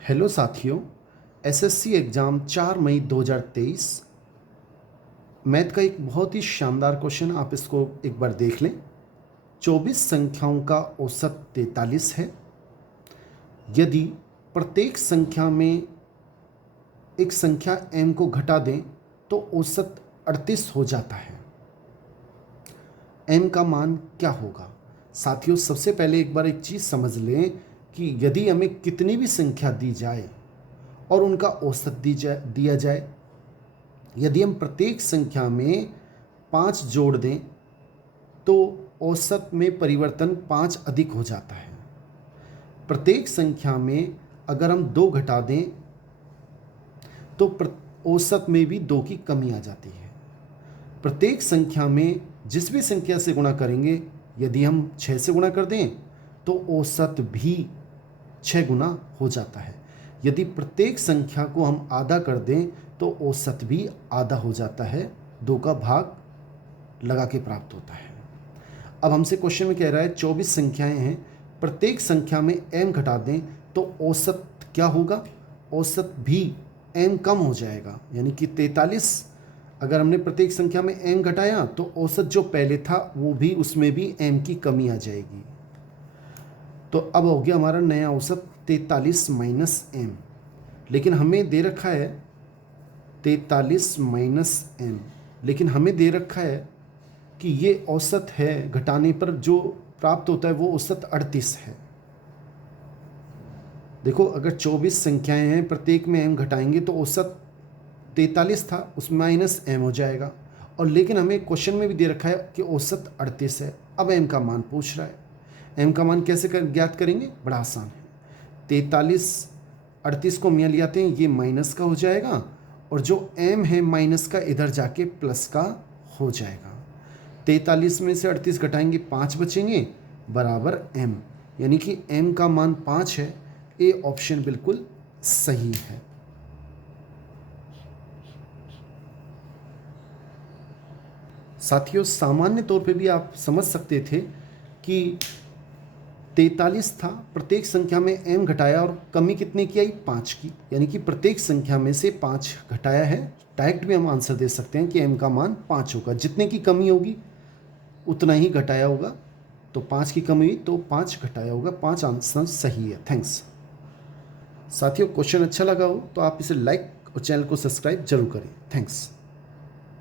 Hello साथियों, SSC exam 4 मई 2023 math का एक बहुत ही शानदार क्वेश्चन। आप इसको एक बार देख लें। 24 संख्याओं का औसत 43 है। यदि प्रत्येक संख्या में एक संख्या m को घटा दें तो औसत 38 हो जाता है। m का मान क्या होगा? साथियों, सबसे पहले एक बार एक चीज़ समझ लें कि यदि हमें कितनी भी संख्या दी जाए और उनका औसत दिया जाए, यदि हम प्रत्येक संख्या में 5 जोड़ दें तो औसत में परिवर्तन 5 अधिक हो जाता है। प्रत्येक संख्या में अगर हम 2 घटा दें तो औसत में भी 2 की कमी आ जाती है। प्रत्येक संख्या में जिस भी संख्या से गुणा करेंगे, यदि हम 6 से गुणा कर दें तो औसत भी 6 गुना हो जाता है। यदि प्रत्येक संख्या को हम आधा कर दें तो औसत भी आधा हो जाता है, 2 का भाग लगा के प्राप्त होता है। अब हमसे क्वेश्चन में कह रहा है 24 संख्याएं हैं, प्रत्येक संख्या में m घटा दें तो औसत क्या होगा? औसत भी m कम हो जाएगा, यानी कि 43। अगर हमने प्रत्येक संख्या में m घटाया तो औसत जो पहले था वो भी, उसमें भी m की कमी आ जाएगी। तो अब हो गया हमारा नया औसत 43 माइनस m। लेकिन हमें दे रखा है 43 माइनस m, लेकिन हमें दे रखा है कि ये औसत है, घटाने पर जो प्राप्त होता है वो औसत 38 है। देखो, अगर 24 संख्याएं हैं, प्रत्येक में m घटाएंगे तो औसत 43 था, उसमें माइनस m हो जाएगा। और लेकिन हमें क्वेश्चन में भी दे रखा है कि औसत 38 है। अब m का मान पूछ रहा है। m का मान कैसे ज्ञात करेंगे? बड़ा आसान है। 43 38 को मियाँ ले आते हैं, ये माइनस का हो जाएगा और जो m है माइनस का इधर जाके प्लस का हो जाएगा। 43 में से 38 घटाएंगे, 5 बचेंगे, बराबर m, यानी कि m का मान 5 है। ए ऑप्शन बिल्कुल सही है। साथियों, सामान्य तौर पे भी आप समझ सकते थे कि 43 था, प्रत्येक संख्या में m घटाया और कमी कितने की आई? 5 की, यानी कि प्रत्येक संख्या में से 5 घटाया है। डायरेक्ट भी हम आंसर दे सकते हैं कि m का मान 5 होगा। जितने की कमी होगी उतना ही घटाया होगा, तो 5 की कमी हुई तो 5 घटाया होगा। 5 आंसर सही है। थैंक्स साथियों। क्वेश्चन अच्छा लगा हो तो आप इसे लाइक और चैनल को सब्सक्राइब जरूर करें। थैंक्स।